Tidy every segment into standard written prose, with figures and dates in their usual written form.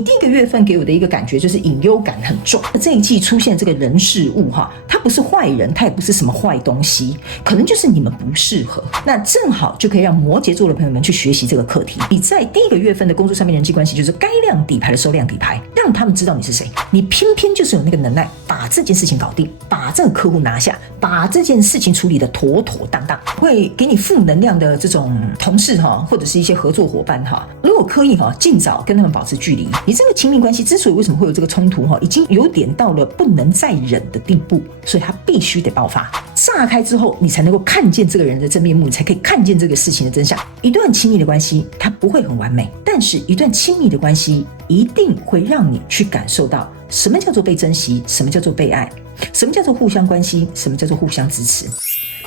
你第一个月份给我的一个感觉就是隐忧感很重。这一季出现这个人事物哈，它不是坏人，它也不是什么坏东西，可能就是你们不适合。那正好就可以让摩羯座的朋友们去学习这个课题。你在第一个月份的工作上面人际关系，就是该亮底牌的时候亮底牌，让他们知道你是谁。你偏偏就是有那个能耐，把这件事情搞定，把这个客户拿下，把这件事情处理得妥妥当当。会给你负能量的这种同事哈，或者是一些合作伙伴哈，如果可以哈，尽早跟他们保持距离。你这个亲密关系之所以为什么会有这个冲突哈，已经有点到了不能再忍的地步，所以它必须得爆发。炸开之后，你才能够看见这个人的真面目，你才可以看见这个事情的真相。一段亲密的关系，它不会很完美，但是一段亲密的关系一定会让你去感受到什么叫做被珍惜，什么叫做被爱，什么叫做互相关心，什么叫做互相支持。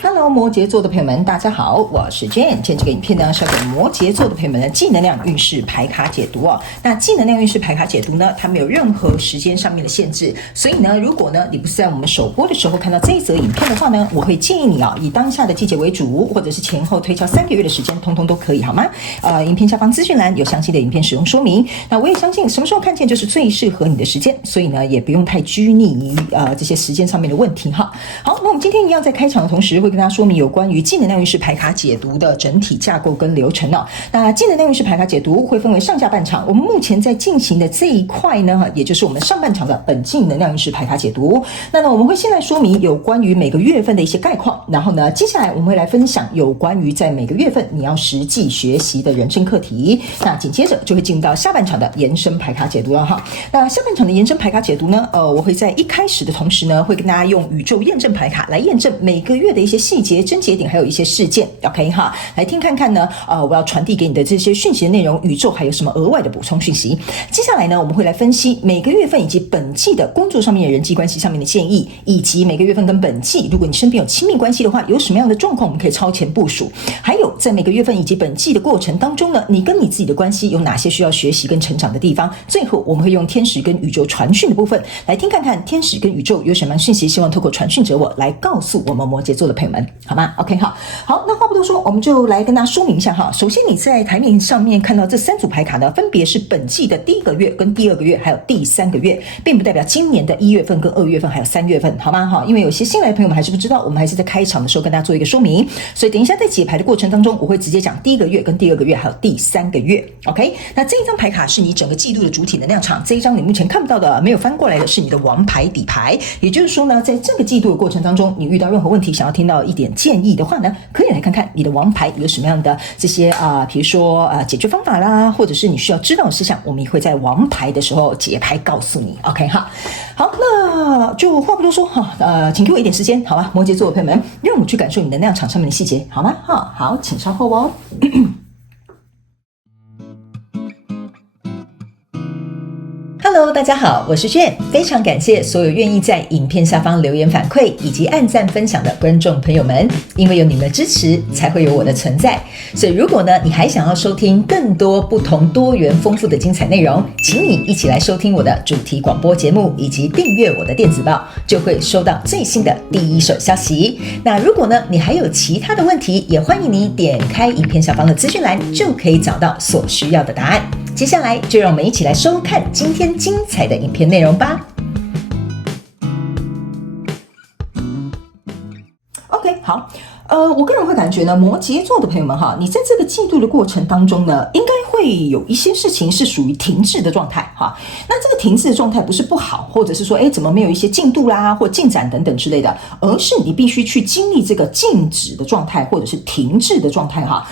Hello， 摩羯座的朋友们，大家好，我是 Jane。今天这个影片呢，是要给摩羯座的朋友们的正能量运势牌卡解读哦。那正能量运势牌卡解读呢，它没有任何时间上面的限制，所以呢，如果呢你不是在我们首播的时候看到这一则影片的话呢，我会建议你以当下的季节为主，或者是前后推敲3个月的时间，通通都可以，好吗？影片下方资讯栏有详细的影片使用说明。那我也相信什么时候看见就是最适合你的时间，所以呢，也不用太拘泥于这些时间上面的问题哈。好，那我们今天一样在开场的同时会跟大家说明有关于正能量运势牌卡解读的整体架构跟流程哦。那正能量运势牌卡解读会分为上下半场，我们目前在进行的这一块呢，也就是我们上半场的本正能量运势牌卡解读。那我们会先来说明有关于每个月份的一些概况，然后呢，接下来我们会来分享有关于在每个月份你要实际学习的人生课题。那紧接着就会进入到下半场的延伸牌卡解读了哈。那下半场的延伸牌卡解读呢，我会在一开始的同时呢，会跟大家用宇宙验证牌卡来验证每个月的一些细节、症结点，还有一些事件 ，OK 哈，来听看看呢，我要传递给你的这些讯息的内容，宇宙还有什么额外的补充讯息？接下来呢，我们会来分析每个月份以及本季的工作上面的人际关系上面的建议，以及每个月份跟本季，如果你身边有亲密关系的话，有什么样的状况我们可以超前部署？还有在每个月份以及本季的过程当中呢，你跟你自己的关系有哪些需要学习跟成长的地方？最后我们会用天使跟宇宙传讯的部分来听看看天使跟宇宙有什么样的讯息，希望透过传讯者我来告诉我们摩羯座的朋友们，好吗 ？OK 好，那话不多说，我们就来跟大家说明一下哈。首先你在台面上面看到这3组牌卡呢，分别是本季的第1个月、跟第2个月，还有第3个月，并不代表今年的1月份、跟2月份还有3月份，好吗？哈，因为有些新来的朋友们还是不知道，我们还是在开场的时候跟大家做一个说明，所以等一下在解牌的过程当中，我会直接讲第1个月、跟第2个月，还有第3个月。OK， 那这一张牌卡是你整个季度的主体能量场，这一张你目前看不到的、没有翻过来的是你的王牌底牌，也就是说呢，在这个季度的过程当中，你遇到任何问题，想要听到一点建议的话呢，可以来看看你的王牌有什么样的这些比如说解决方法啦，或者是你需要知道的事项，我们也会在王牌的时候解牌告诉你。OK 哈，好，那就话不多说哈，请给我一点时间，好吧，摩羯座的朋友们，让我们去感受你能量场上面的细节，好吗？好，请稍后哦。Hello， 大家好，我是Jane，非常感谢所有愿意在影片下方留言反馈以及按赞分享的观众朋友们，因为有你们的支持，才会有我的存在。所以如果呢，你还想要收听更多不同、多元、丰富的精彩内容，请你一起来收听我的主题广播节目，以及订阅我的电子报，就会收到最新的第一手消息。那如果呢，你还有其他的问题，也欢迎你点开影片下方的资讯栏，就可以找到所需要的答案。接下来就让我们一起来收看今天精彩的影片内容吧。OK， 好。我个人会感觉呢，摩羯座的朋友们哈，你在这个季度的过程当中呢，应该会有一些事情是属于停滞的状态哈。那这个停滞的状态不是不好，或者是说，怎么没有一些进度啦，或进展等等之类的，而是你必须去经历这个静止的状态，或者是停滞的状态哈，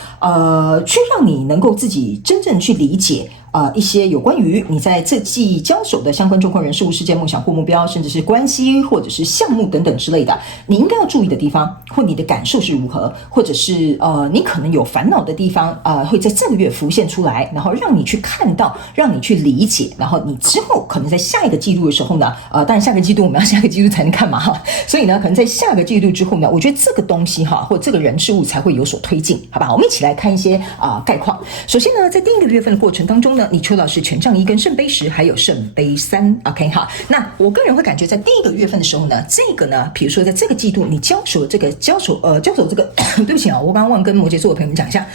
去让你能够自己真正去理解。一些有关于你在这季交手的相关状况、人事物、事件、梦想或目标，甚至是关系或者是项目等等之类的，你应该要注意的地方，或你的感受是如何，或者是你可能有烦恼的地方，会在这个月浮现出来，然后让你去看到，让你去理解，然后你之后可能在下一个季度的时候呢，当然下个季度我们要下个季度才能看嘛哈，所以呢，可能在下个季度之后呢，我觉得这个东西哈，或这个人事物才会有所推进，好吧？我们一起来看一些概况。首先呢，在第1个月份的过程当中呢。呢，你抽到是权杖一跟圣杯10，还有圣杯3。OK 哈，那我个人会感觉在第一个月份的时候呢，这个呢，比如说在这个季度你交手这个对不起啊，我刚刚忘跟摩羯座的朋友们讲一下，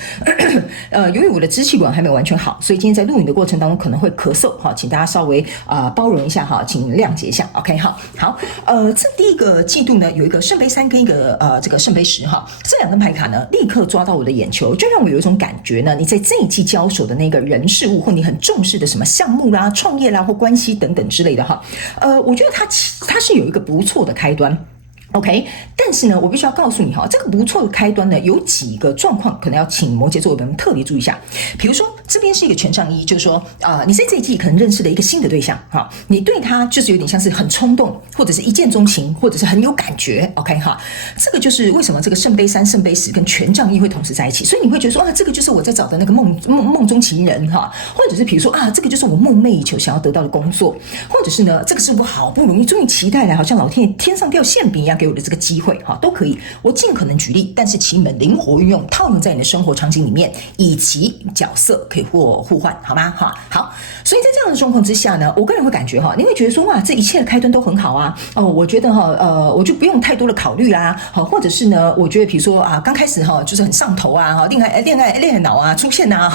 由于我的支气管还没有完全好，所以今天在录影的过程当中可能会咳嗽哈，请大家稍微包容一下哈，请谅解一下。OK 哈，好，这第一个季度呢有一个圣杯3跟一个这个圣杯10哈，这两张牌卡呢立刻抓到我的眼球，就让我有一种感觉呢，你在这一季交手的那个人事物或你很重视的什么项目啦、创业啦或关系等等之类的哈，我觉得它是有一个不错的开端。OK， 但是呢，我必须要告诉你哈，这个不错的开端呢，有几个状况可能要请摩羯座的朋友们特别注意一下。比如说，这边是一个权杖一，就是说你在这一季可能认识了一个新的对象哈，你对他就是有点像是很冲动，或者是一见钟情，或者是很有感觉。OK 哈，这个就是为什么这个圣杯3、圣杯10跟权杖一会同时在一起，所以你会觉得说这个就是我在找的那个梦中情人哈，或者是比如说这个就是我梦寐以求想要得到的工作，或者是呢，这个是我好不容易终于期待了，好像老天爷天上掉馅饼一样给我的这个机会哈，都可以。我尽可能举例，但是请你们灵活运用，套用在你的生活场景里面，以及角色可以互换，好吗？好，所以在这样的状况之下呢，我个人会感觉你会觉得说哇，这一切的开端都很好啊。我觉得我就不用太多的考虑啦，或者是呢，我觉得比如说刚开始就是很上头啊，恋爱脑啊出现啊，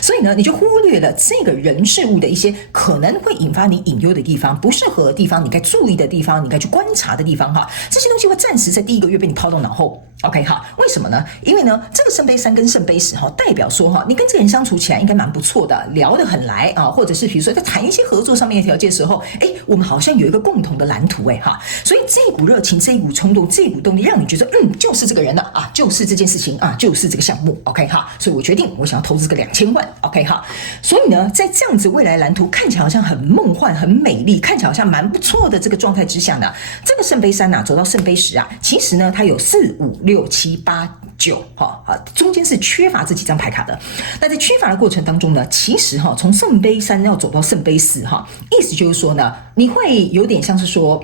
所以呢，你就忽略了这个人事物的一些可能会引发你隐忧的地方，不适合的地方，你该注意的地方，你该去观察的地方哈，这些东西会暂时在第一个月被你抛到脑后。OK 哈，为什么呢？因为呢，这个圣杯3跟圣杯10代表说你跟这个人相处起来应该蛮不错的，聊得很来啊，或者是比如说在谈一些合作上面的条件的时候，我们好像有一个共同的蓝图所以这一股热情，这一股冲动，这一股动力，让你觉得就是这个人了啊，就是这件事情啊，就是这个项目。OK 哈，所以我决定我想要投资个2000万。OK 哈，所以呢，在这样子未来蓝图看起来好像很梦幻、很美丽，看起来好像蛮不错的这个状态之下呢，这个圣杯3走到圣杯10其实呢，它有4、5、6、7、8、9中间是缺乏这几张牌卡的。那在缺乏的过程当中呢，其实从圣杯3要走到圣杯4意思就是说呢，你会有点像是说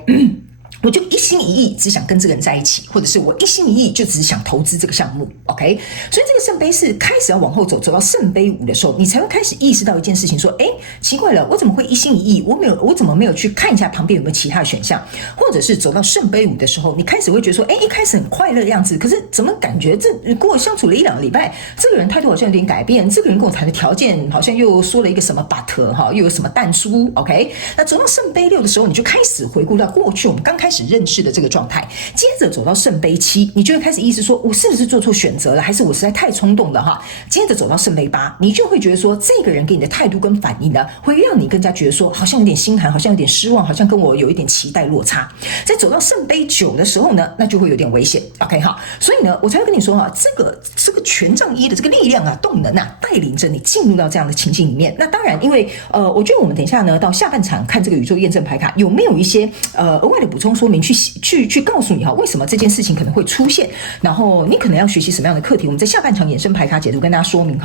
我就一心一意只想跟这个人在一起，或者是我一心一意就只想投资这个项目。 OK， 所以这个圣杯4开始要往后走到圣杯5的时候，你才会开始意识到一件事情，说奇怪了，我怎么会一心一意，我怎么没有去看一下旁边有没有其他的选项，或者是走到圣杯5的时候，你开始会觉得说一开始很快乐的样子，可是怎么感觉这跟我相处了1、2个礼拜，这个人态度好像有点改变，这个人跟我谈的条件好像又说了一个什么 but 又有什么但书。 OK， 那走到圣杯6的时候，你就开始回顾到过去我们刚开始认识的这个状态，接着走到圣杯7，你就会开始意识说，我是不是做错选择了，还是我实在太冲动了接着走到圣杯8，你就会觉得说，这个人给你的态度跟反应呢，会让你更加觉得说，好像有点心寒，好像有点失望，好像跟我有一点期待落差。在走到圣杯9的时候呢，那就会有点危险。 OK 所以呢，我才会跟你说这个权杖1的这个力量动能带领着你进入到这样的情境里面。那当然，因为我觉得我们等一下呢，到下半场看这个宇宙验证牌卡有没有一些额外的补充说明，去告诉你为什么这件事情可能会出现，然后你可能要学习什么样的课题，我们在下半场衍生牌卡解读跟大家说明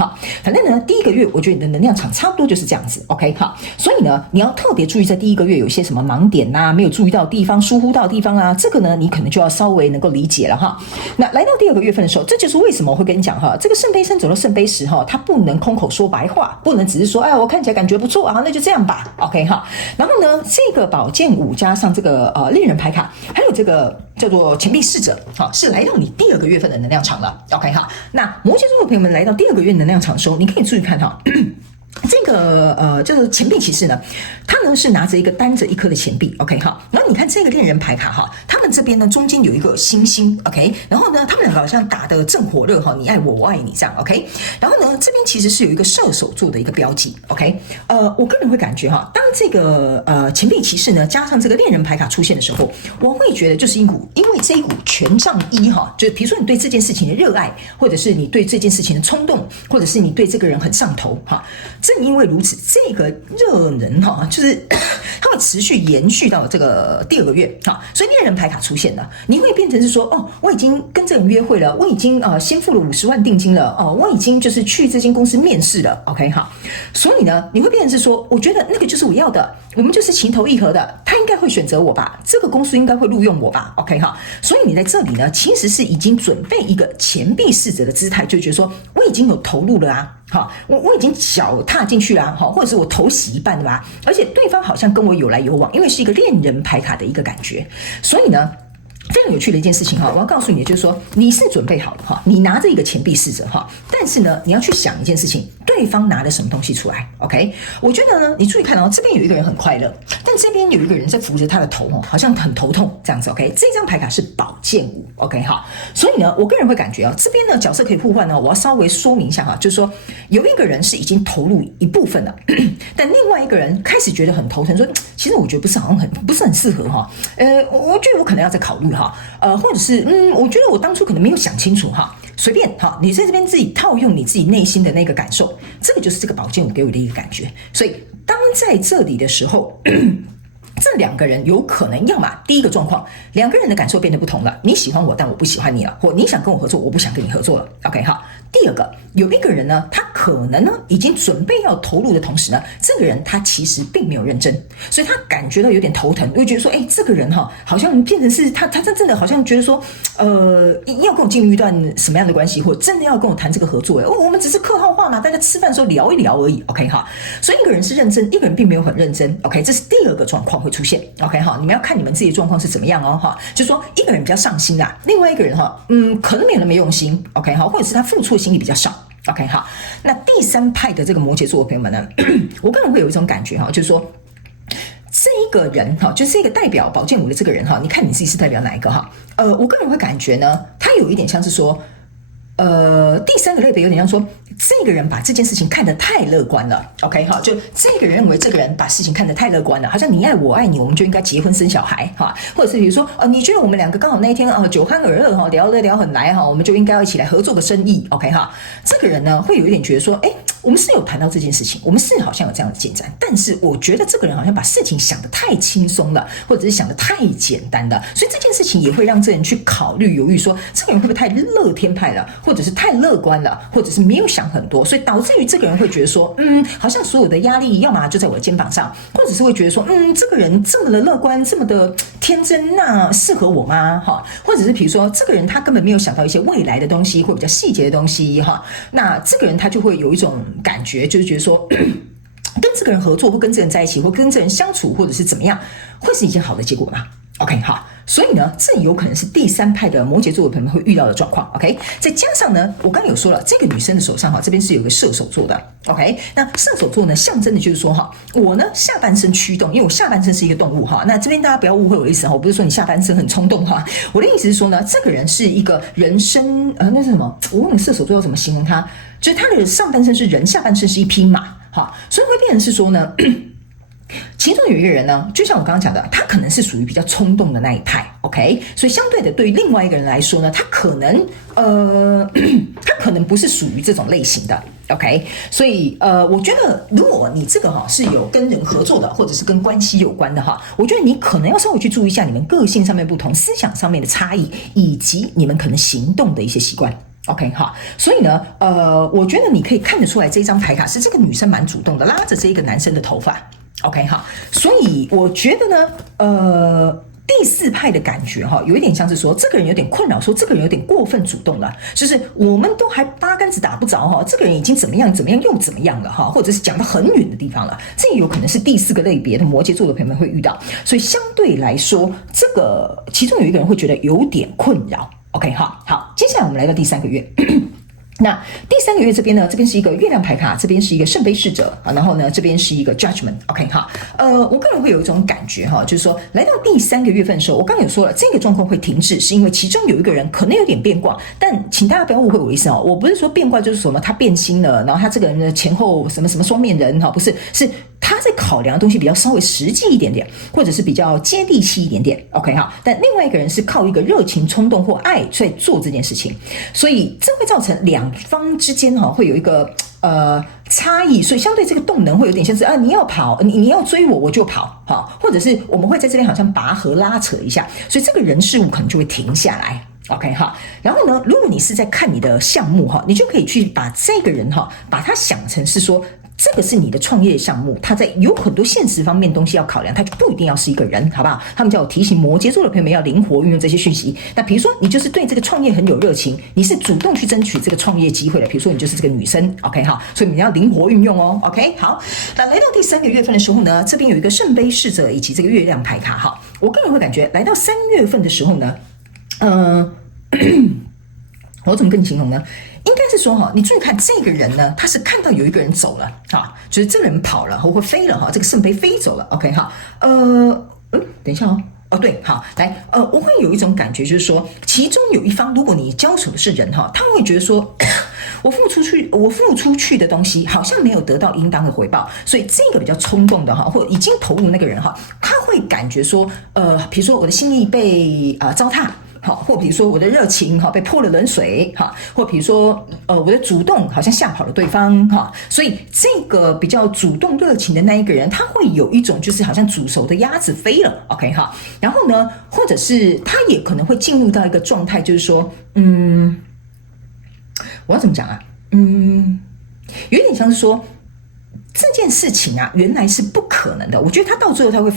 反正呢，第一个月我觉得你的能量场差不多就是这样子。 OK 所以呢，你要特别注意在第一个月有一些什么盲点没有注意到的地方，疏忽到的地方这个呢你可能就要稍微能够理解了那来到第2个月份的时候，这就是为什么我会跟你讲这个圣杯3走到圣杯10它不能空口说白话，不能只是说我看起来感觉不错那就这样吧。 OK 然后呢，这个宝剑5加上这个恋人牌卡，还有这个叫做钱币侍者是来到你第2个月份的能量场了。 OK 那摩羯座的朋友们来到第2个月能量场的时候，你可以注意看这个叫做钱币骑士呢，他呢是拿着一个担着一颗的钱币。 OK 然后你看这个恋人牌卡他们这边呢中间有一个星星。 OK， 然后呢他们两个好像打得正火热你爱我，我爱你这样。 OK， 然后呢这边其实是有一个射手座的一个标记。 OK， 我个人会感觉当这个钱币骑士呢加上这个恋人牌卡出现的时候，我会觉得就是因为这一股权杖1就是比如说你对这件事情的热爱，或者是你对这件事情的冲动，或者是你对这个人很上头正因为如此，这个热能就是它会持续延续到这个第2个月所以恋人牌卡出现了，你会变成是说我已经跟这个人约会了，我已经先付了50万定金了我已经就是去这间公司面试了。 OK 所以呢你会变成是说，我觉得那个就是我要的，我们就是情投意合的，他应该会选择我吧，这个公司应该会录用我吧。 OK 所以你在这里呢其实是已经准备一个钱币侍者的姿态，就觉得说我已经有投入了哈，我已经脚踏进去了哈，或者是我头洗一半的吧，而且对方好像跟我有来有往，因为是一个恋人牌卡的一个感觉，所以呢。非常有趣的一件事情哈，我要告诉你，就是说你是准备好了哈，你拿着一个钱币试着哈，但是呢，你要去想一件事情，对方拿了什么东西出来 ？OK， 我觉得呢，你注意看哦，这边有一个人很快乐，但这边有一个人在扶着他的头哦，好像很头痛这样子。OK， 这张牌卡是宝剑五 ，OK 哈，所以呢，我个人会感觉哦，这边呢角色可以互换呢，我要稍微说明一下哈，就是说有一个人是已经投入一部分了，但另外一个人开始觉得很头疼，说其实我觉得不是很适合哈，我觉得我可能要再考虑哈。或者是我觉得我当初可能没有想清楚哈，随便哈，你在这边自己套用你自己内心的那个感受，这个就是这个宝剑五给我的一个感觉。所以当在这里的时候，这两个人有可能要么第一个状况，两个人的感受变得不同了，你喜欢我，但我不喜欢你了，或你想跟我合作，我不想跟你合作了。OK 哈。第二个，有一个人呢，他可能呢已经准备要投入的同时呢，这个人他其实并没有认真，所以他感觉到有点头疼，会觉得说，这个人哈，好像变成是他真的好像觉得说，要跟我进入一段什么样的关系，或者真的要跟我谈这个合作，我们只是客套话嘛，大家吃饭的时候聊一聊而已。OK 哈，所以一个人是认真，一个人并没有很认真。OK， 这是第二个状况会出现。OK 哈，你们要看你们自己的状况是怎么样哦哈，就是说一个人比较上心啦，另外一个人哈，可能没有那么用心。OK 哈，或者是他付出的心力比较少。OK 好，那第三派的这个摩羯座的朋友们呢，我个人会有一种感觉哈，就是说这一个人哈，就是一个代表宝剑五的这个人哈，你看你自己是代表哪一个哈？我个人会感觉呢，他有一点像是说，第三个类别有点像说，这个人把这件事情看得太乐观了。OK 哈，就这个人认为这个人把事情看得太乐观了，好像你爱我爱你，我们就应该结婚生小孩哈，或者是比如说你觉得我们两个刚好那一天酒酣耳热哈，聊得聊很来哈，我们就应该要一起来合作个生意。OK 哈，这个人呢会有一点觉得说，我们是有谈到这件事情，我们是好像有这样的进展，但是我觉得这个人好像把事情想得太轻松了，或者是想得太简单了，所以这件事情也会让这人去考虑犹豫说，这个人会不会太乐天派了，或者是太乐观了，或者是没有想很多，所以导致于这个人会觉得说，好像所有的压力要么就在我的肩膀上，或者是会觉得说，这个人这么的乐观，这么的天真，那适合我吗？哈，或者是比如说这个人他根本没有想到一些未来的东西或比较细节的东西哈，那这个人他就会有一种感觉，就是觉得说跟这个人合作或跟这个人在一起或跟这个人相处或者是怎么样，会是一件好的结果吗？ OK 好，所以呢，这有可能是第三派的摩羯座的朋友们会遇到的状况。OK， 再加上呢，我刚刚有说了，这个女生的手上哈，这边是有一个射手座的。OK， 那射手座呢，象征的就是说哈，我呢下半身驱动，因为我下半身是一个动物哈。那这边大家不要误会我的意思哈，我不是说你下半身很冲动哈，我的意思是说呢，这个人是一个人生那是什么？我忘了射手座要怎么形容他，就是他的上半身是人，下半身是一匹马哈，所以会变成是说呢。其中有一个人呢，就像我刚刚讲的，他可能是属于比较冲动的那一派 ，OK， 所以相对的，对于另外一个人来说呢，他可能不是属于这种类型的 ，OK， 所以我觉得如果你这个哈是有跟人合作的，或者是跟关系有关的哈，我觉得你可能要稍微去注意一下你们个性上面不同、思想上面的差异，以及你们可能行动的一些习惯。OK 哈，所以呢，我觉得你可以看得出来，这张牌卡是这个女生蛮主动的，拉着这一个男生的头发。OK 哈，所以我觉得呢，第四派的感觉哈，有一点像是说，这个人有点困扰，说这个人有点过分主动了，就是我们都还八竿子打不着哈，这个人已经怎么样又怎么样了哈，或者是讲到很远的地方了，这也有可能是第四个类别的摩羯座的朋友们会遇到，所以相对来说，这个其中有一个人会觉得有点困扰。OK 哈，好，接下来我们来到第三个月。那第三个月这边呢，这边是一个月亮牌卡，这边是一个圣杯侍者啊，然后呢，这边是一个 judgment。OK 哈，我个人会有一种感觉哈，就是说来到第三个月份的时候，我刚刚有说了，这个状况会停滞，是因为其中有一个人可能有点变卦，但请大家不要误会我的意思哦，我不是说变卦就是什么他变心了，然后他这个人的前后什么什么双面人哈，不是，是他在考量的东西比较稍微实际一点点，或者是比较接地气一点点。OK 哈，但另外一个人是靠一个热情、冲动或爱在做这件事情，所以这会造成两方之间哈会有一个差异，所以相对这个动能会有点像是你要跑，你要追我就跑哈，或者是我们会在这边好像拔河拉扯一下，所以这个人事物可能就会停下来。OK 哈，然后呢，如果你是在看你的项目哈，你就可以去把这个人哈，把他想成是说。这个是你的创业项目，它在有很多现实方面东西要考量，它就不一定要是一个人，好不好？他们叫我提醒摩羯座的朋友们要灵活运用这些讯息。那比如说你就是对这个创业很有热情，你是主动去争取这个创业机会的，比如说你就是这个女生 ，OK 哈，所以你要灵活运用哦 ，OK 好。那来到第3个月份的时候呢，这边有一个圣杯侍者以及这个月亮牌卡哈，我个人会感觉来到3月份的时候呢，我怎么跟你形容呢？应该是说哈，你注意看这个人呢，他是看到有一个人走了哈，就是这个人跑了或飞了哈，这个圣杯飞走了 ，OK 哈，等一下哦。哦，对，好，来，我会有一种感觉，就是说，其中有一方，如果你交手的是人哈，他会觉得说，我付出去的东西好像没有得到应当的回报，所以这个比较冲动的哈，或已经投入那个人哈，他会感觉说，比如说我的心意被糟蹋。好，或比如说我的热情哈被泼了冷水哈，或比如说我的主动好像吓跑了对方哈，所以这个比较主动热情的那一个人，他会有一种就是好像煮熟的鸭子飞了 ，OK 哈，然后呢，或者是他也可能会进入到一个状态，就是说，我要怎么讲啊？有点像是说。这件事情啊，原来是不可能的。我觉得他到最后他会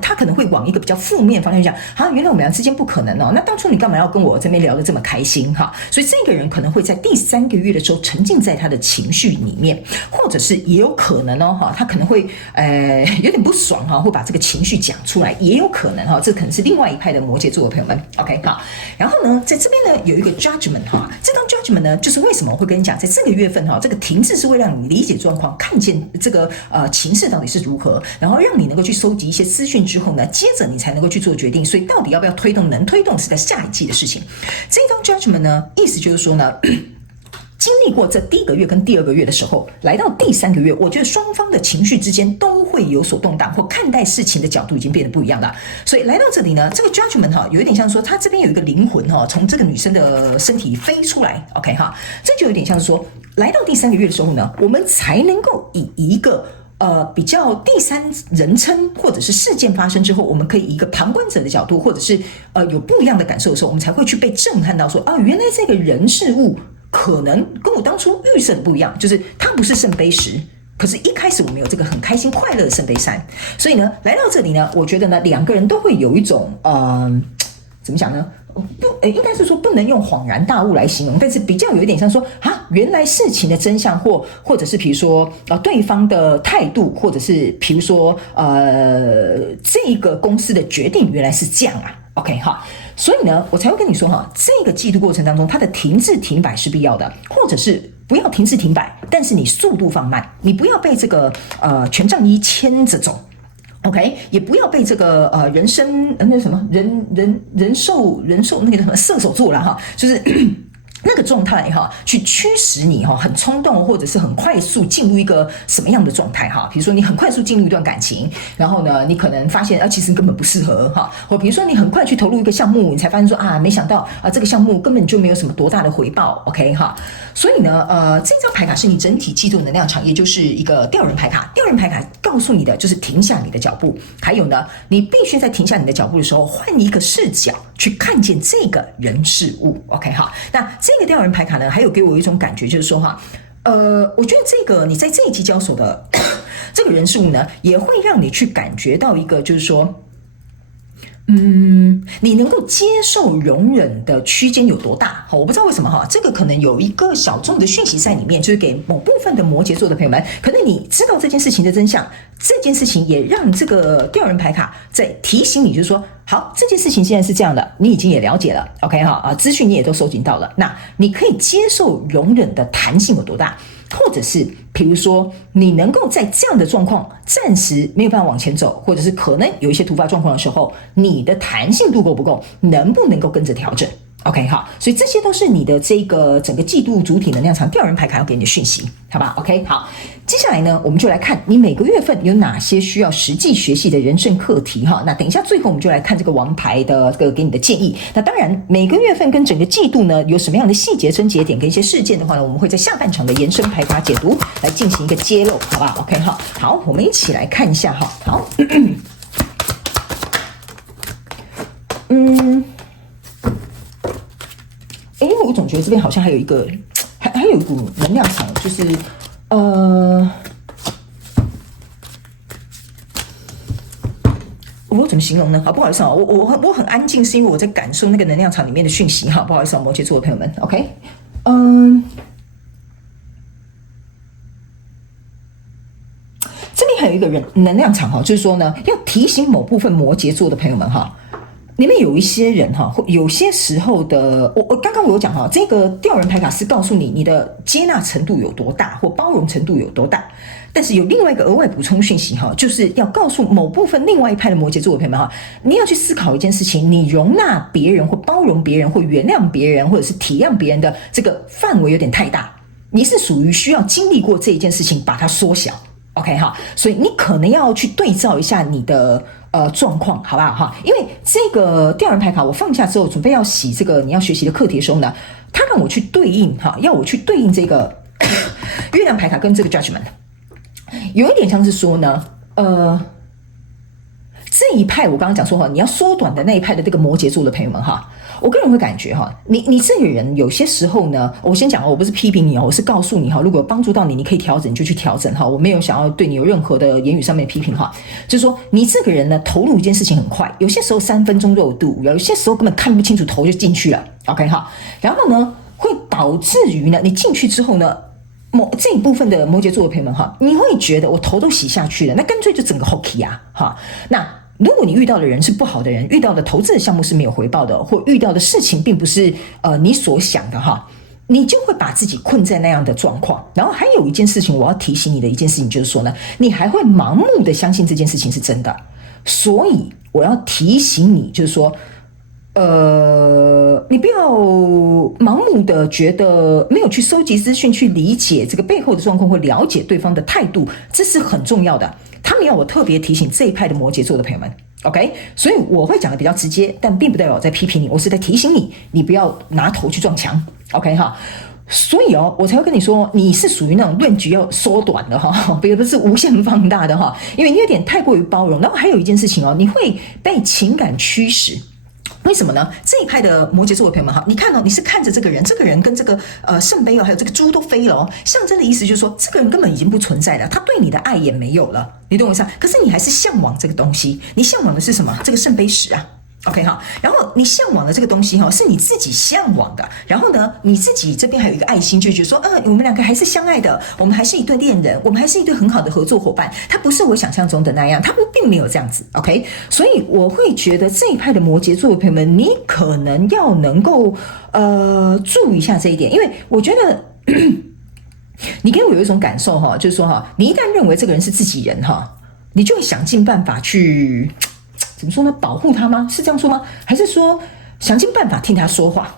他可能会往一个比较负面方向讲，原来我们俩之间不可能哦。那当初你干嘛要跟我这边聊得这么开心哈？所以这个人可能会在第3个月的时候沉浸在他的情绪里面，或者是也有可能哦哈，他可能会有点不爽哈，会把这个情绪讲出来，也有可能哈，这可能是另外一派的摩羯座的朋友们 ，OK 好。然后呢，在这边呢有一个 judgment 哈，这张 judgment 呢就是为什么我会跟你讲，在这个月份哈，这个停滞是会让你理解状况，看见这个情势到底是如何，然后让你能够去收集一些资讯之后呢，接着你才能够去做决定。所以到底要不要推动，能推动是在下一季的事情。这张 judgment 呢，意思就是说呢。经历过这第1个月跟第2个月的时候，来到第3个月，我觉得双方的情绪之间都会有所动荡，或看待事情的角度已经变得不一样了。所以来到这里呢，这个 judgment 哈，有一点像说，它这边有一个灵魂哈，从这个女生的身体飞出来 ，OK 哈，这就有点像说，来到第3个月的时候呢，我们才能够以一个。比较第3人称或者是事件发生之后，我们可以以一个旁观者的角度，或者是有不一样的感受的时候，我们才会去被震撼到说原来这个人事物可能跟我当初预设的不一样，就是它不是圣杯10，可是一开始我们有这个很开心快乐的圣杯3，所以呢，来到这里呢，我觉得呢，2个人都会有一种怎么讲呢？应该是说不能用恍然大悟来形容，但是比较有一点像说原来事情的真相，或者是比如说对方的态度，或者是比如说这个公司的决定原来是这样啊 ，OK 哈，所以呢，我才会跟你说这个季度过程当中，它的停滞停摆是必要的，或者是不要停滞停摆，但是你速度放慢，你不要被这个权杖1牵着走。OK， 也不要被这个人生那什么人兽那个什么射手座了哈，就是那个状态哈，去驱使你哈，很冲动或者是很快速进入一个什么样的状态哈？比如说你很快速进入一段感情，然后呢，你可能发现其实根本不适合哈，或比如说你很快去投入一个项目，你才发现说没想到这个项目根本就没有什么多大的回报 ，OK 哈？所以呢，这张牌卡是你整体季度能量场，也就是一个吊人牌卡。吊人牌卡告诉你的就是停下你的脚步，还有呢，你必须在停下你的脚步的时候，换一个视角去看见这个人事物。OK 哈，那这个吊人牌卡呢，还有给我一种感觉，就是说我觉得这个你在这一期交手的这个人事物呢，也会让你去感觉到一个，就是说。你能够接受容忍的区间有多大？我不知道为什么这个可能有一个小众的讯息在里面，就是给某部分的摩羯座的朋友们，可能你知道这件事情的真相，这件事情也让这个吊人牌卡在提醒你，就是说，好，这件事情现在是这样的，你已经也了解了 ，OK 资讯你也都收集到了，那你可以接受容忍的弹性有多大？或者是比如说你能够在这样的状况暂时没有办法往前走，或者是可能有一些突发状况的时候，你的弹性度够不够，能不能够跟着调整 OK 好，所以这些都是你的这个整个季度主体能量场吊人牌卡要给你的讯息，好吧 OK 好，接下来呢，我们就来看你每个月份有哪些需要实际学习的人生课题哈。那等一下最后我们就来看这个王牌的这个给你的建议。那当然每个月份跟整个季度呢有什么样的细节症结点跟一些事件的话呢，我们会在下半场的延伸牌卡解读来进行一个揭露，好吧 OK 哈。好，我们一起来看一下哈。好我总觉得这边好像还有一个还有一股能量场，就是我怎么形容呢？好，不好意思啊，我很安静，是因为我在感受那个能量场里面的讯息哈。不好意思啊，摩羯座的朋友们 ，OK， 这边还有一个能量场哈，就是说呢，要提醒某部分摩羯座的朋友们哈。里面有一些人哈，有些时候的，我刚刚我有讲哈，这个吊人牌卡是告诉你你的接纳程度有多大，或包容程度有多大。但是有另外一个额外补充讯息哈，就是要告诉某部分另外一派的摩羯座的朋友们哈，你要去思考一件事情，你容纳别人或包容别人或原谅别人或者是体谅别人的这个范围有点太大，你是属于需要经历过这一件事情把它缩小。OK 哈，所以你可能要去对照一下你的状况，好不好哈？因为这个吊人牌卡我放下之后，准备要洗这个你要学习的课题的时候呢，它让我去对应哈，要我去对应这个月亮牌卡跟这个 judgment， 有一点像是说呢，这一派我刚刚讲说哈，你要缩短的那一派的这个摩羯座的朋友们哈。我个人会感觉哈，你这个人有些时候呢，我先讲哦，我不是批评你哦，我是告诉你哈，如果有帮助到你，你可以调整，你就去调整哈，我没有想要对你有任何的言语上面的批评哈，就是说你这个人呢，投入一件事情很快，有些时候3分钟热度，有些时候根本看不清楚头就进去了 ，OK 哈，然后呢，会导致于呢，你进去之后呢，这一部分的摩羯座的朋友们哈，你会觉得我头都洗下去了，那干脆就整个 hockey 啊哈，那。如果你遇到的人是不好的人，遇到的投资的项目是没有回报的，或遇到的事情并不是你所想的哈，你就会把自己困在那样的状况。然后还有一件事情，我要提醒你的一件事情就是说呢，你还会盲目的相信这件事情是真的。所以我要提醒你，就是说，你不要盲目的觉得没有去收集资讯，去理解这个背后的状况，或了解对方的态度，这是很重要的。他们要我特别提醒这一派的摩羯座的朋友们 ，OK？ 所以我会讲的比较直接，但并不代表我在批评你，我是在提醒你，你不要拿头去撞墙 ，OK 哈？所以我才会跟你说，你是属于那种论据要缩短的哈，不是无限放大的哈，因为你有点太过于包容。然后还有一件事情你会被情感驱使。为什么呢？这一派的摩羯座的朋友们哈，你看你是看着这个人跟这个圣杯还有这个猪都飞了象征的意思就是说，这个人根本已经不存在了，他对你的爱也没有了，你懂我意思啊？可是你还是向往这个东西，你向往的是什么？这个圣杯十啊。OK 哈，然后你向往的这个东西是你自己向往的，然后呢，你自己这边还有一个爱心，就觉得说，我们两个还是相爱的，我们还是一对恋人，我们还是一对很好的合作伙伴。他不是我想象中的那样，他们并没有这样子 ，OK？ 所以我会觉得这一派的摩羯座的朋友们，你可能要能够注意一下这一点，因为我觉得你给我有一种感受就是说你一旦认为这个人是自己人你就会想尽办法去。怎么说呢？保护他吗？是这样说吗？还是说想尽办法替他说话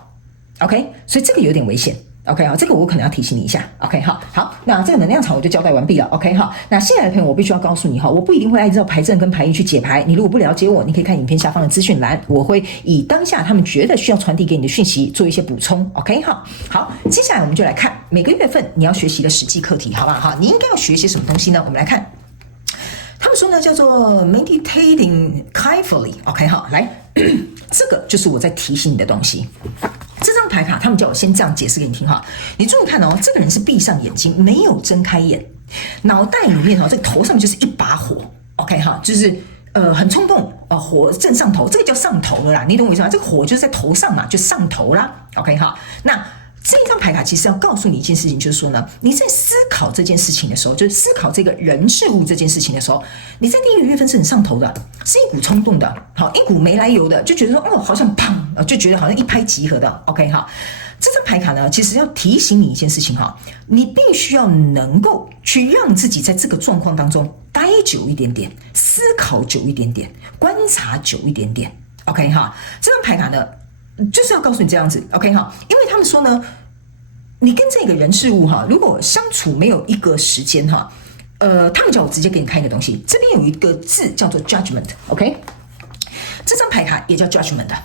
？OK， 所以这个有点危险。OK 这个我可能要提醒你一下。OK 好，那这个能量场我就交代完毕了。OK 那新来的朋友，我必须要告诉你我不一定会按照牌阵跟牌意去解牌。你如果不了解我，你可以看影片下方的资讯栏，我会以当下他们觉得需要传递给你的讯息做一些补充。OK 好，接下来我们就来看每个月份你要学习的实际课题，好不好？你应该要学些什么东西呢？我们来看。他们说呢，叫做 meditating carefully。OK 来，这个就是我在提醒你的东西。这张牌卡，他们叫我先这样解释给你听你注意看这个人是闭上眼睛，没有睁开眼，脑袋里面这个头上面就是一把火。OK 就是很冲动火正上头，这个叫上头了啦，你懂我意思吗？这个火就是在头上嘛，就上头啦。OK 那。这一张牌卡其实要告诉你一件事情，就是说呢，你在思考这件事情的时候，就是思考这个人事物这件事情的时候，你在第一个月份是很上头的，是一股冲动的，一股没来由的，就觉得说好像砰，就觉得好像一拍即合的。OK 这张牌卡呢，其实要提醒你一件事情你必须要能够去让自己在这个状况当中待久一点点，思考久一点点，观察久一点点。OK 这张牌卡呢。就是要告诉你这样子 ，OK 因为他们说呢，你跟这个人事物如果相处没有一个时间他们叫我直接给你看一个东西，这边有一个字叫做 judgment，OK，这张牌卡也叫 judgment 的，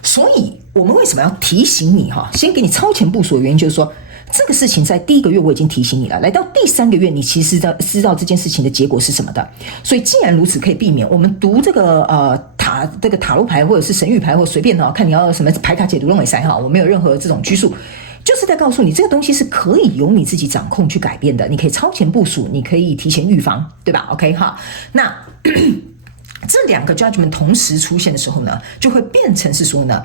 所以我们为什么要提醒你先给你超前部署的原因就是说，这个事情在第一个月我已经提醒你了，来到第3个月你其实知道这件事情的结果是什么的，所以既然如此，可以避免我们读这个这个塔罗牌或者是神谕牌或随便看你要什么牌卡解读都没塞我没有任何这种拘束，就是在告诉你这个东西是可以由你自己掌控去改变的，你可以超前部署，你可以提前预防，对吧 ？OK 那这两个 judgment 同时出现的时候呢，就会变成是说呢，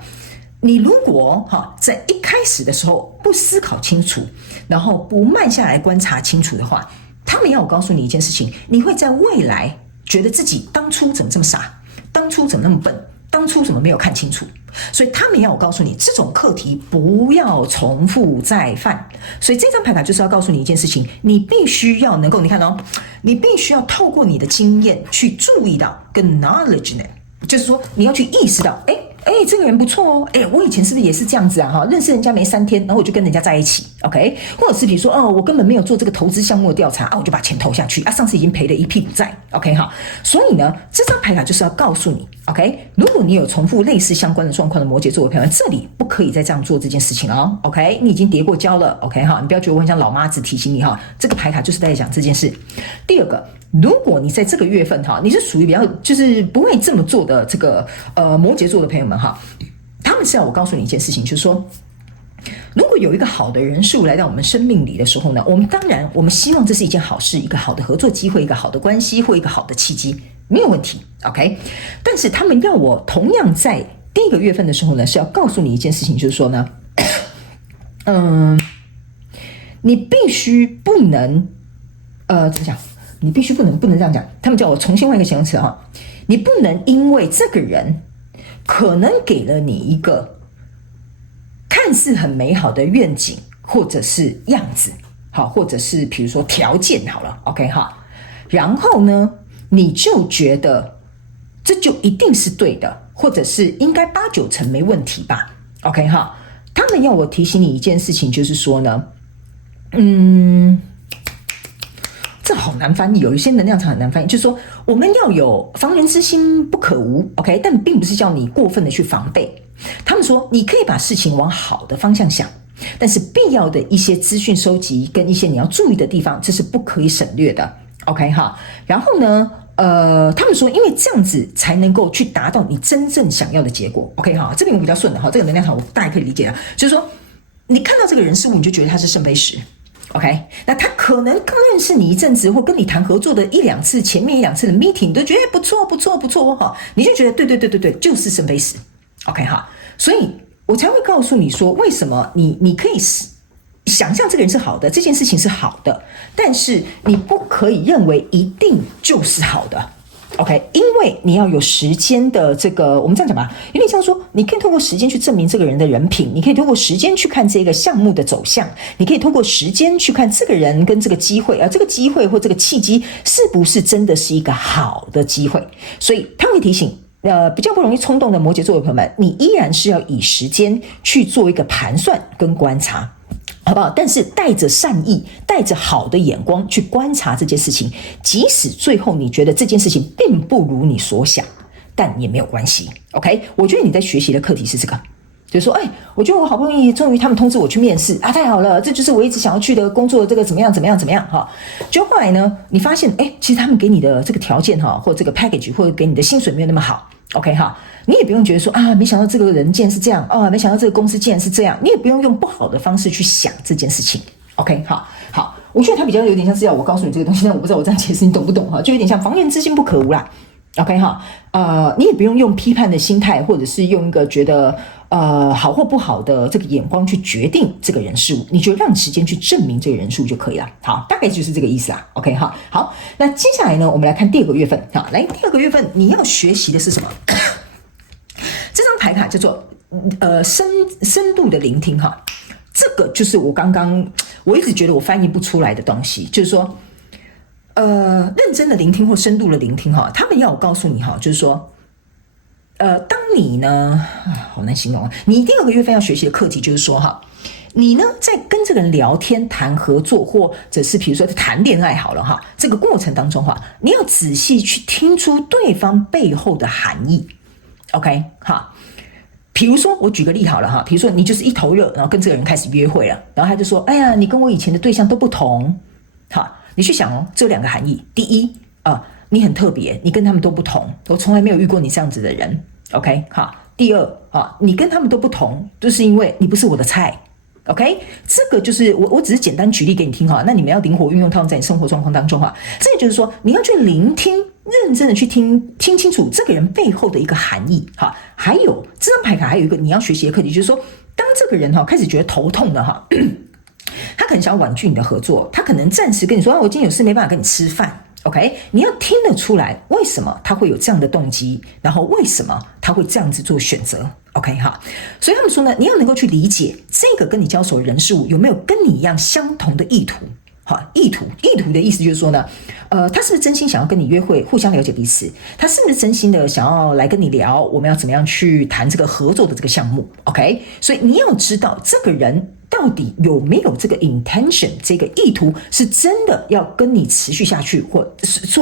你如果在一开始的时候不思考清楚，然后不慢下来观察清楚的话，他们要我告诉你一件事情，你会在未来觉得自己当初怎么这么傻，当初怎么那么笨，当初怎么没有看清楚。所以他们要我告诉你，这种课题不要重复再犯。所以这张牌卡就是要告诉你一件事情，你必须要能够，你看哦，你必须要透过你的经验去注意到跟 knowledge 呢，就是说你要去意识到，这个人不错哦，我以前是不是也是这样子啊？认识人家没3天，然后我就跟人家在一起 ，OK？ 或者是比如说，我根本没有做这个投资项目的调查，我就把钱投下去，上次已经赔了一屁股债 ，OK 哈？所以呢，这张牌卡就是要告诉你 ，OK？ 如果你有重复类似相关的状况的摩羯座的朋友，这里不可以再这样做这件事情了哦 ，OK？ 你已经跌过跤了 ，OK 哈？你不要觉得我很像老妈子提醒你哈，这个牌卡就是在讲这件事。第二个，如果你在这个月份你是属于比较就是不会这么做的这个摩羯座的朋友们他们是要我告诉你一件事情，就是说，如果有一个好的人事物来到我们生命里的时候呢，我们希望这是一件好事，一个好的合作机会，一个好的关系或一个好的契机，没有问题 ，OK？ 但是他们要我同样在第一个月份的时候呢，是要告诉你一件事情，就是说呢，你必须不能怎么讲？你必须不能这样讲，他们叫我重新换一个形容词你不能因为这个人可能给了你一个看似很美好的愿景或者是样子，或者是比如说条件好了 ，OK 然后呢，你就觉得这就一定是对的，或者是应该8、9成没问题吧 ，OK 他们要我提醒你一件事情，就是说呢，这好难翻译，有一些能量场很难翻译，就是说我们要有防人之心不可无 ，OK？ 但并不是叫你过分的去防备。他们说你可以把事情往好的方向想，但是必要的一些资讯收集跟一些你要注意的地方，这是不可以省略的 ，OK 然后呢，他们说因为这样子才能够去达到你真正想要的结果 ，OK 这边我比较顺的这个能量场我大概可以理解就是说你看到这个人事物，你就觉得他是圣杯10。OK， 那他可能刚认识你一阵子，或跟你谈合作的1、2次，前面1、2次的 meeting， 你都觉得不错你就觉得对，就是圣杯10 ，OK 所以我才会告诉你说，为什么你可以想象这个人是好的，这件事情是好的，但是你不可以认为一定就是好的。OK， 因为你要有时间的这个，我们这样讲吧，有点像说，你可以透过时间去证明这个人的人品，你可以透过时间去看这个项目的走向，你可以透过时间去看这个人跟这个机会，这个机会或这个契机是不是真的是一个好的机会。所以他会提醒，比较不容易冲动的摩羯座的朋友们，你依然是要以时间去做一个盘算跟观察。好不好？但是带着善意，带着好的眼光去观察这件事情，即使最后你觉得这件事情并不如你所想，但也没有关系。OK， 我觉得你在学习的课题是这个，就是说，我觉得我好不容易终于他们通知我去面试太好了，这就是我一直想要去的工作，这个怎么样就后来呢，你发现其实他们给你的这个条件或这个 package 或者给你的薪水没有那么好。OK 你也不用觉得说没想到这个人竟然是这样没想到这个公司竟然是这样，你也不用用不好的方式去想这件事情。OK 好，我觉得它比较有点像是要我告诉你这个东西，但我不知道我这样解释你懂不懂就有点像防人之心不可无啦。OK 你也不用用批判的心态，或者是用一个觉得好或不好的这个眼光去决定这个人事物，你就让时间去证明这个人事物就可以了。好，大概就是这个意思啦。OK 好，那接下来呢，我们来看第2个月份。来第2个月份你要学习的是什么？这张牌卡叫做深度的聆听这个就是我一直觉得我翻译不出来的东西，就是说认真的聆听或深度的聆听他们要我告诉你就是说当你呢好难形容你第2个月份要学习的课题就是说你呢在跟这个人聊天谈合作，或者是比如说谈恋爱好了这个过程当中你要仔细去听出对方背后的含义。OK 比如说我举个例好了比如说你就是一头热，然后跟这个人开始约会了，然后他就说你跟我以前的对象都不同。你去想这2个含义。第一你很特别，你跟他们都不同，我从来没有遇过你这样子的人。OK 第二你跟他们都不同，就是因为你不是我的菜。OK， 这个就是我只是简单举例给你听哈，那你们要灵活运用套用在你生活状况当中哈。这也就是说，你要去聆听，认真的去听清楚这个人背后的一个含义哈。还有这张牌卡还有一个你要学习的课题，就是说，当这个人哈开始觉得头痛了哈，他可能想要婉拒你的合作，他可能暂时跟你说我今天有事没办法跟你吃饭。OK， 你要听得出来为什么他会有这样的动机，然后为什么他会这样子做选择。OK 哈，所以他们说呢，你要能够去理解这个跟你交手的人事物有没有跟你一样相同的意图。好，意图的意思就是说呢，他是不是真心想要跟你约会，互相了解彼此？他是不是真心的想要来跟你聊，我们要怎么样去谈这个合作的这个项目 ？OK， 所以你要知道这个人到底有没有这个 intention， 这个意图是真的要跟你持续下去，或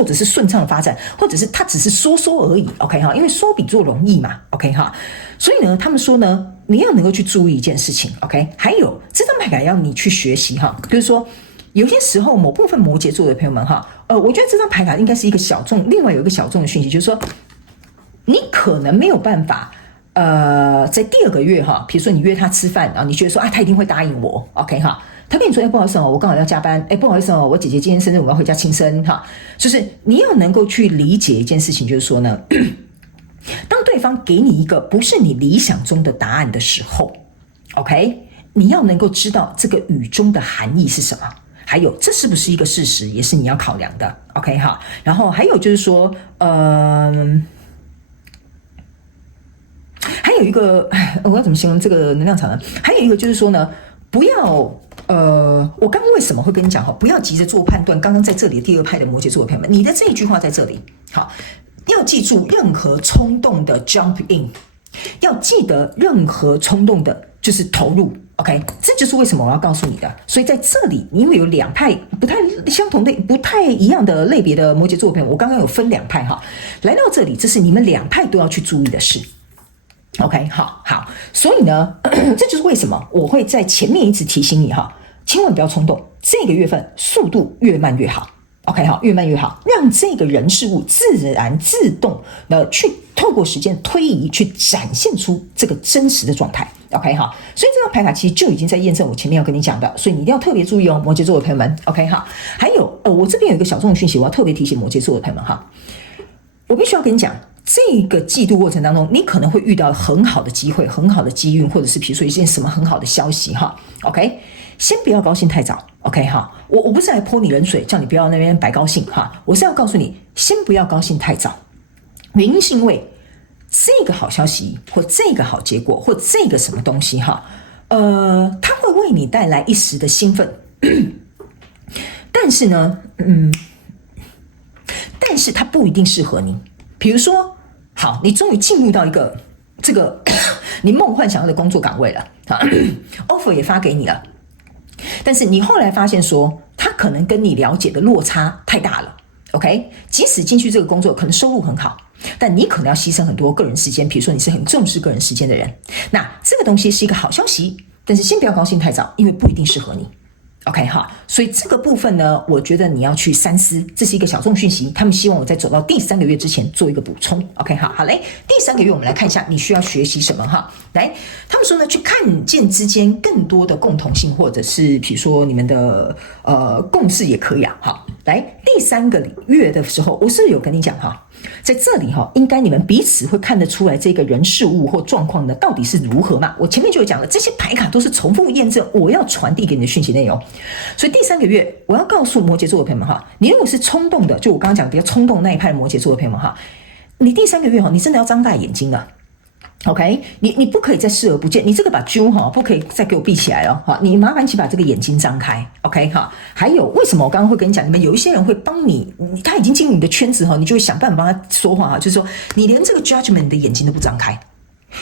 者是顺畅的发展，或者是他只是说而已。OK 哈，因为说比做容易嘛。OK 哈，所以呢，他们说呢，你要能够去注意一件事情。OK， 还有这张牌卡要你去学习哈，就是说。有些时候，某部分摩羯座的朋友们哈，我觉得这张牌卡应该是一个小众，另外有一个小众的讯息，就是说，你可能没有办法，在第2个月哈，比如说你约他吃饭，然后你觉得说他一定会答应我 ，OK 哈，他跟你说，不好意思我刚好要加班，不好意思我姐姐今天生日，我要回家庆生哈，就是你要能够去理解一件事情，就是说呢，当对方给你一个不是你理想中的答案的时候 ，OK， 你要能够知道这个语中的含义是什么。还有，这是不是一个事实，也是你要考量的 ，OK 哈。然后还有就是说，还有一个，我要怎么形容这个能量场呢？还有一个就是说呢，不要，我刚刚为什么会跟你讲哈，不要急着做判断。刚刚在这里第2派的摩羯座的朋友们，你的这一句话在这里，好，要记住，任何冲动的 jump in， 要记得任何冲动的就是投入。OK， 这就是为什么我要告诉你的。所以在这里，因为有2派不太相同的、不太一样的类别的摩羯座朋友，我刚刚有分2派哈。来到这里，这是你们2派都要去注意的事。OK， 好，所以呢，这就是为什么我会在前面一直提醒你哈，千万不要冲动。这个月份速度越慢越好。OK， 好，越慢越好，让这个人事物自然自动的去透过时间推移，去展现出这个真实的状态。OK 好，所以这张牌卡其实就已经在验证我前面要跟你讲的，所以你一定要特别注意哦，摩羯座的朋友们。OK 好，还有我这边有一个小众的讯息，我要特别提醒摩羯座的朋友们哈，我必须要跟你讲，这个季度过程当中，你可能会遇到很好的机会、很好的机运，或者是比如说一件什么很好的消息哈。OK， 先不要高兴太早。OK 哈，我不是来泼你冷水，叫你不要那边白高兴哈，我是要告诉你，先不要高兴太早。原因是因为这个好消息或这个好结果或这个什么东西哈，它会为你带来一时的兴奋，但是呢，但是它不一定适合你。比如说，好，你终于进入到一个这个你梦幻想要的工作岗位了，offer 也发给你了。但是你后来发现说，他可能跟你了解的落差太大了 ，OK？ 即使进去这个工作，可能收入很好，但你可能要牺牲很多个人时间。比如说你是很重视个人时间的人，那这个东西是一个好消息，但是先不要高兴太早，因为不一定适合你。OK 哈，所以这个部分呢，我觉得你要去三思，这是一个小众讯息。他们希望我在走到第3个月之前做一个补充。OK 好嘞，第3个月我们来看一下你需要学习什么哈。来，他们说呢，去看见之间更多的共同性，或者是比如说你们的共识也可以啊。好，来第3个月的时候，我是有跟你讲哈，在这里哈，应该你们彼此会看得出来这个人事物或状况呢到底是如何嘛。我前面就有讲了，这些牌卡都是重复验证我要传递给你的讯息内容。所以第3个月，我要告诉摩羯座的朋友们哈，你如果是冲动的，就我刚刚讲比较冲动那一派的摩羯座的朋友们哈，你第3个月哈，你真的要张大眼睛了。OK， 你不可以再视而不见，你这个把揪哈不可以再给我闭起来了哈，你麻烦请把这个眼睛张开 ，OK 哈。还有为什么我刚刚会跟你讲，你们有一些人会帮你，他已经进入你的圈子哈，你就会想办法帮他说话哈，就是说你连这个 judgment 你的眼睛都不张开，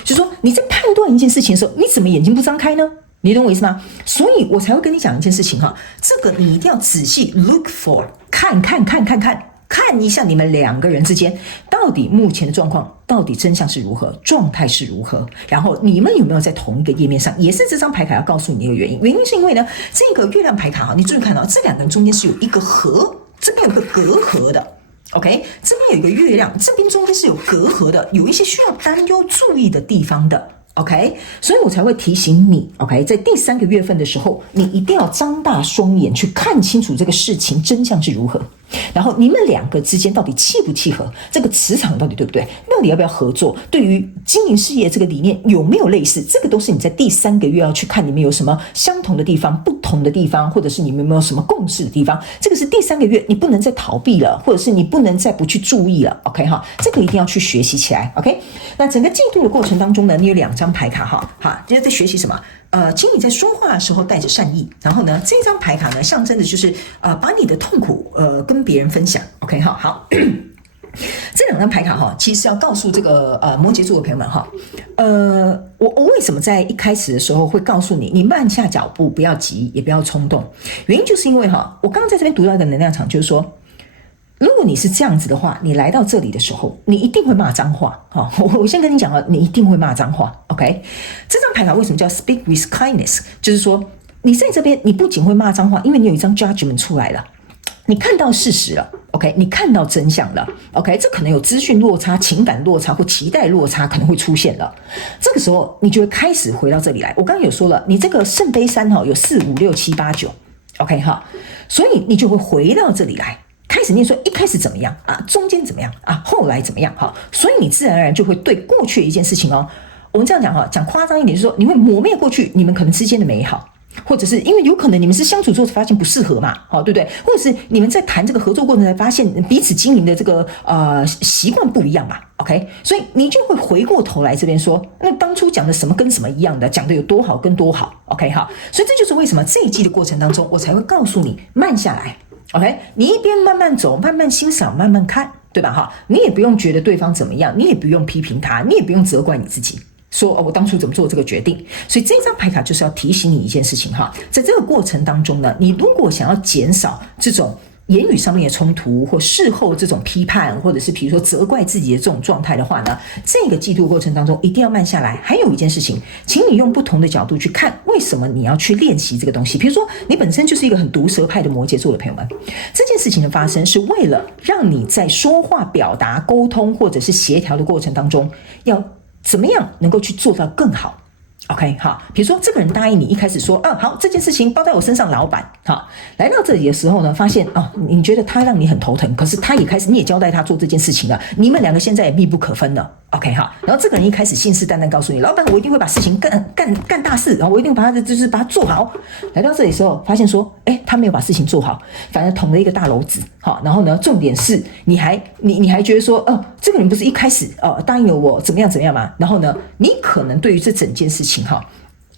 就是说你在判断一件事情的时候，你怎么眼睛不张开呢？你懂我意思吗？所以我才会跟你讲一件事情哈，这个你一定要仔细 look for， 看一下你们2个人之间到底目前的状况，到底真相是如何，状态是如何，然后你们有没有在同一个页面上，也是这张牌卡要告诉你的一个原因。原因是因为呢，这个月亮牌卡你注意看到这2个人中间是有一个合，这边有个隔阂的。OK， 这边有一个月亮，这边中间是有隔阂的，有一些需要担忧注意的地方的。OK， 所以我才会提醒你 ，OK， 在第3个月份的时候，你一定要张大双眼去看清楚这个事情真相是如何，然后你们2个之间到底契不契合，这个磁场到底对不对，到底要不要合作，对于经营事业这个理念有没有类似，这个都是你在第3个月要去看你们有什么相同的地方、不同的地方，或者是你们有没有什么共识的地方，这个是第3个月你不能再逃避了，或者是你不能再不去注意了 ，OK 哈，这个一定要去学习起来 ，OK。那整个季度的过程当中呢，你有2张牌卡哈，今天在学习什么？请你在说话的时候带着善意，然后呢，这张牌卡呢，象征的就是把你的痛苦跟别人分享 ，OK 哈，好。这2张牌卡哈，其实要告诉这个摩羯座的朋友们哈，我为什么在一开始的时候会告诉你，你慢下脚步，不要急，也不要冲动，原因就是因为哈，我刚刚在这边读到一个能量场，就是说，如果你是这样子的话，你来到这里的时候，你一定会骂脏话。我先跟你讲了，你一定会骂脏话。OK， 这张牌卡为什么叫 Speak with Kindness？ 就是说，你在这边，你不仅会骂脏话，因为你有一张 Judgment 出来了，你看到事实了。OK， 你看到真相了。OK， 这可能有资讯落差、情感落差或期待落差可能会出现了。这个时候，你就会开始回到这里来。我刚刚有说了，你这个圣杯3有4、5、6、7、8、9。OK 哈，所以你就会回到这里来。开始念说一开始怎么样啊，中间怎么样啊，后来怎么样哈，所以你自然而然就会对过去的一件事情我们这样讲哈，讲夸张一点就是说，你会磨灭过去你们可能之间的美好，或者是因为有可能你们是相处之后发现不适合嘛，对不对？或者是你们在谈这个合作过程才发现彼此经营的这个习惯不一样嘛 ，OK， 所以你就会回过头来这边说，那当初讲的什么跟什么一样的，讲的有多好跟多好 ，OK 好，所以这就是为什么这一季的过程当中，我才会告诉你慢下来。OK， 你一边慢慢走，慢慢欣赏，慢慢看，对吧？哈，你也不用觉得对方怎么样，你也不用批评他，你也不用责怪你自己，说我当初怎么做这个决定。所以这张牌卡就是要提醒你一件事情哈，在这个过程当中呢，你如果想要减少这种言语上面的冲突，或事后这种批判，或者是比如说责怪自己的这种状态的话呢，这个季度过程当中一定要慢下来。还有一件事情，请你用不同的角度去看，为什么你要去练习这个东西。比如说，你本身就是一个很毒舌派的摩羯座的朋友们，这件事情的发生是为了让你在说话、表达、沟通或者是协调的过程当中，要怎么样能够去做到更好。OK， 好，比如说这个人答应你一开始说，好，这件事情包在我身上，老板，好，来到这里的时候呢，发现你觉得他让你很头疼，可是他也开始，你也交代他做这件事情了，你们2个现在也密不可分了。OK 好，然后这个人一开始信誓旦旦告诉你，老板，我一定会把事情干大事，然后我一定把它做好。来到这里的时候，发现说，他没有把事情做好，反而捅了一个大篓子。好，然后呢，重点是你还觉得说，这个人不是一开始答应了我怎么样嘛？然后呢，你可能对于这整件事情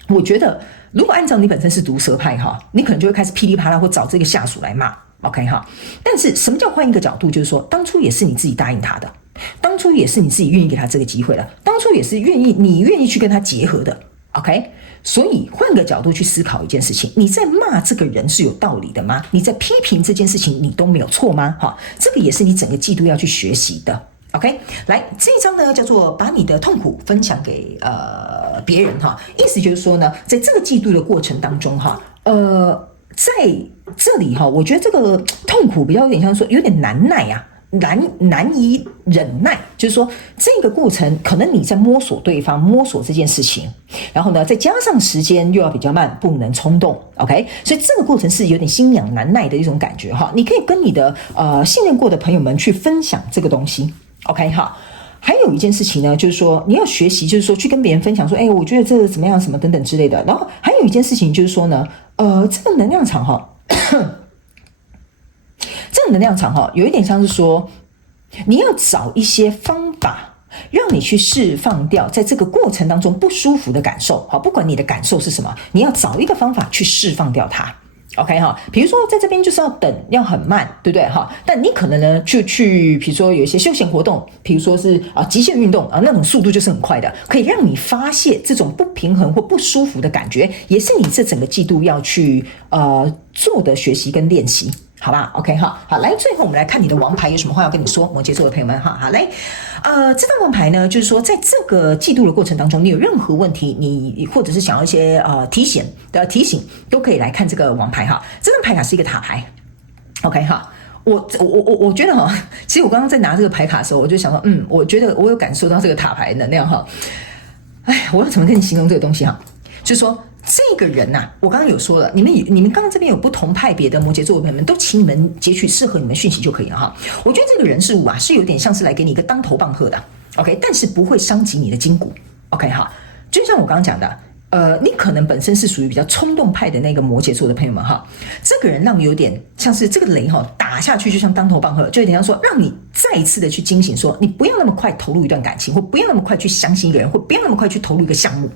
我觉得如果按照你本身是毒舌派你可能就会开始噼里啪啦或找这个下属来骂。OK 但是什么叫换一个角度？就是说，当初也是你自己答应他的。当初也是你自己愿意给他这个机会了，当初也是你愿意去跟他结合的 ，OK？ 所以换个角度去思考一件事情，你在骂这个人是有道理的吗？你在批评这件事情你都没有错吗？这个也是你整个季度要去学习的 ，OK？ 来，这一章呢叫做把你的痛苦分享给别人意思就是说呢，在这个季度的过程当中在这里我觉得这个痛苦比较有点像说有点难耐啊。难以忍耐，就是说这个过程可能你在摸索对方，摸索这件事情，然后呢再加上时间又要比较慢，不能冲动 ，OK？ 所以这个过程是有点心痒难耐的一种感觉你可以跟你的信任过的朋友们去分享这个东西 ，OK 还有一件事情呢，就是说你要学习，就是说去跟别人分享说，我觉得这个怎么样，什么等等之类的。然后还有一件事情就是说呢，这个能量场这个能量场有一点像是说，你要找一些方法，让你去释放掉在这个过程当中不舒服的感受。不管你的感受是什么，你要找一个方法去释放掉它。OK 比如说在这边就是要等，要很慢，对不对但你可能呢就去，比如说有一些休闲活动，比如说是极限运动那种速度就是很快的，可以让你发泄这种不平衡或不舒服的感觉，也是你这整个季度要去做的学习跟练习。好吧 ，OK 好，来，最后我们来看你的王牌有什么话要跟你说，摩羯座的朋友们好，来，这张王牌呢，就是说在这个季度的过程当中，你有任何问题，你或者是想要一些提醒，都可以来看这个王牌这张牌卡是一个塔牌 ，OK 我觉得其实我刚刚在拿这个牌卡的时候，我就想说，我觉得我有感受到这个塔牌能量我要怎么跟你形容这个东西哈？就是说这个人呐，我刚刚有说了，你们刚刚这边有不同派别的摩羯座的朋友们，都请你们截取适合你们讯息就可以了哈。我觉得这个人事物啊，是有点像是来给你一个当头棒喝的 ，OK， 但是不会伤及你的筋骨 ，OK 哈。就像我刚刚讲的。你可能本身是属于比较冲动派的那个摩羯座的朋友们哈，这个人让你有点像是这个雷哈打下去，就像当头棒喝，就有点像说让你再一次的去惊醒，说你不要那么快投入一段感情，或不要那么快去相信一个人，或不要那么快去投入一个项目。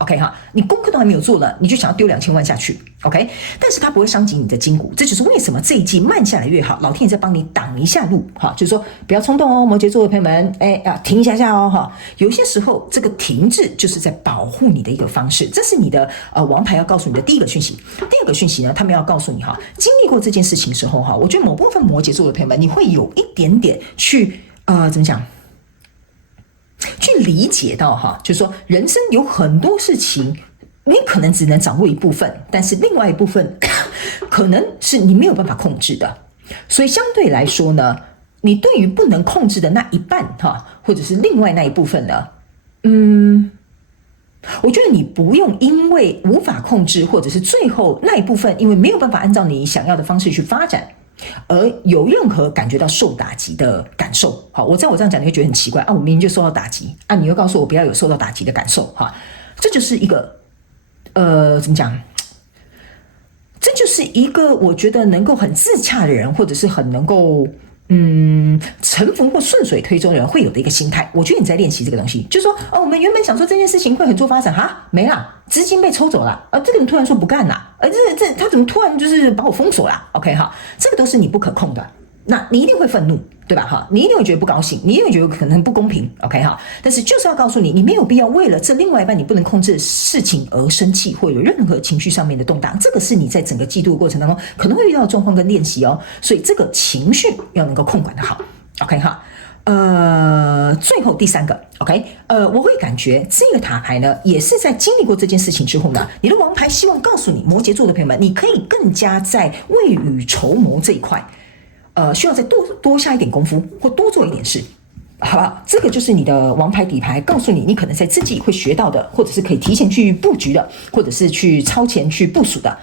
OK 哈，你功课都还没有做了，你就想要丢2000万下去 ，OK？ 但是它不会伤及你的筋骨，这就是为什么这一季慢下来越好。老天爷在帮你挡一下路哈，就是说不要冲动哦，摩羯座的朋友们，停一下下哦哈。有些时候这个停滞就是在保护你的一个方式，这是你的王牌要告诉你的第一个讯息。第二个讯息呢，他们要告诉你哈，经历过这件事情之后哈，我觉得某部分摩羯座的朋友们，你会有一点点去怎么讲？去理解到哈，就是说人生有很多事情，你可能只能掌握一部分，但是另外一部分可能是你没有办法控制的。所以相对来说呢，你对于不能控制的那一半哈，或者是另外那一部分呢，我觉得你不用因为无法控制，或者是最后那一部分因为没有办法按照你想要的方式去发展，而有任何感觉到受打击的感受。好，我这样讲你会觉得很奇怪啊，我明明就受到打击啊，你又告诉我不要有受到打击的感受哈，这就是一个怎么讲？这就是一个我觉得能够很自洽的人，或者是很能够沉浮或顺水推舟的人会有的一个心态。我觉得你在练习这个东西，就是说我们原本想说这件事情会很做发展哈，没啦，资金被抽走了，这个人突然说不干啦，他怎么突然就是把我封锁啦 ？OK 哈，这个都是你不可控的。那你一定会愤怒，对吧？哈，你一定会觉得不高兴，你一定会觉得可能不公平 ，OK 哈。但是就是要告诉你，你没有必要为了这另外一半你不能控制的事情而生气，或有任何情绪上面的动荡。这个是你在整个季度的过程当中可能会遇到的状况跟练习哦。所以这个情绪要能够控管的好 ，OK 哈。最后第三个 ，OK， 我会感觉这个塔牌呢，也是在经历过这件事情之后呢，你的王牌希望告诉你，摩羯座的朋友们，你可以更加在未雨绸缪这一块。需要再多下一点功夫，或多做一点事，好不好？这个就是你的王牌底牌，告诉你，你可能在自己会学到的，或者是可以提前去布局的，或者是去超前去部署的。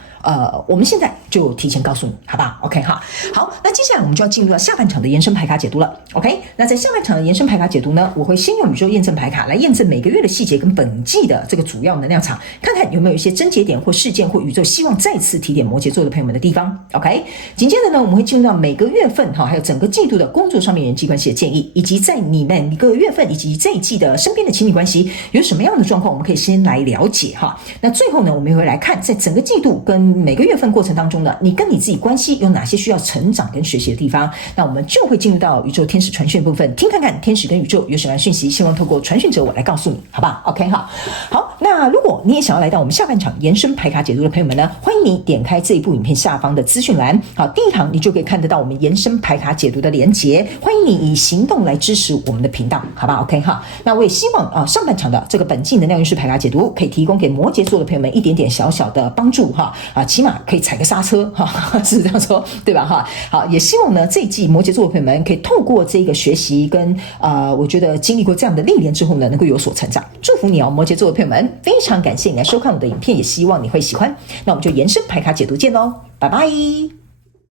我们现在就提前告诉你，好不好 ？OK 哈，好，那接下来我们就要进入到下半场的延伸牌卡解读了。OK， 那在下半场的延伸牌卡解读呢，我会先用宇宙验证牌卡来验证每个月的细节跟本季的这个主要能量场，看看有没有一些症结点或事件或宇宙希望再次提点摩羯座的朋友们的地方。OK， 紧接着呢，我们会进入到每个月份哈，还有整个季度的工作上面人际关系的建议，以及在你们一个月份以及这一季的身边的亲密关系有什么样的状况，我们可以先来了解哈。那最后呢，我们也会来看在整个季度跟每个月份过程当中呢，你跟你自己关系有哪些需要成长跟学习的地方？那我们就会进入到宇宙天使传讯部分，听看看天使跟宇宙有什么样的讯息，希望透过传讯者我来告诉你，好不好 ？OK 哈，好。那如果你也想要来到我们下半场延伸牌卡解读的朋友们呢，欢迎你点开这一部影片下方的资讯栏，好，第一行你就可以看得到我们延伸牌卡解读的连结，欢迎你以行动来支持我们的频道，好不好 ？OK 哈，那我也希望上半场的这个本季能量运势牌卡解读可以提供给摩羯座的朋友们一点点小小的帮助哈，起码可以踩个刹车哈，是这样说对吧哈？好，也希望呢这一季摩羯座的朋友们可以透过这个学习跟我觉得经历过这样的历练之后呢，能够有所成长。祝福你哦，摩羯座的朋友们，非常感谢你来收看我的影片，也希望你会喜欢。那我们就延伸牌卡解读见喽，拜拜。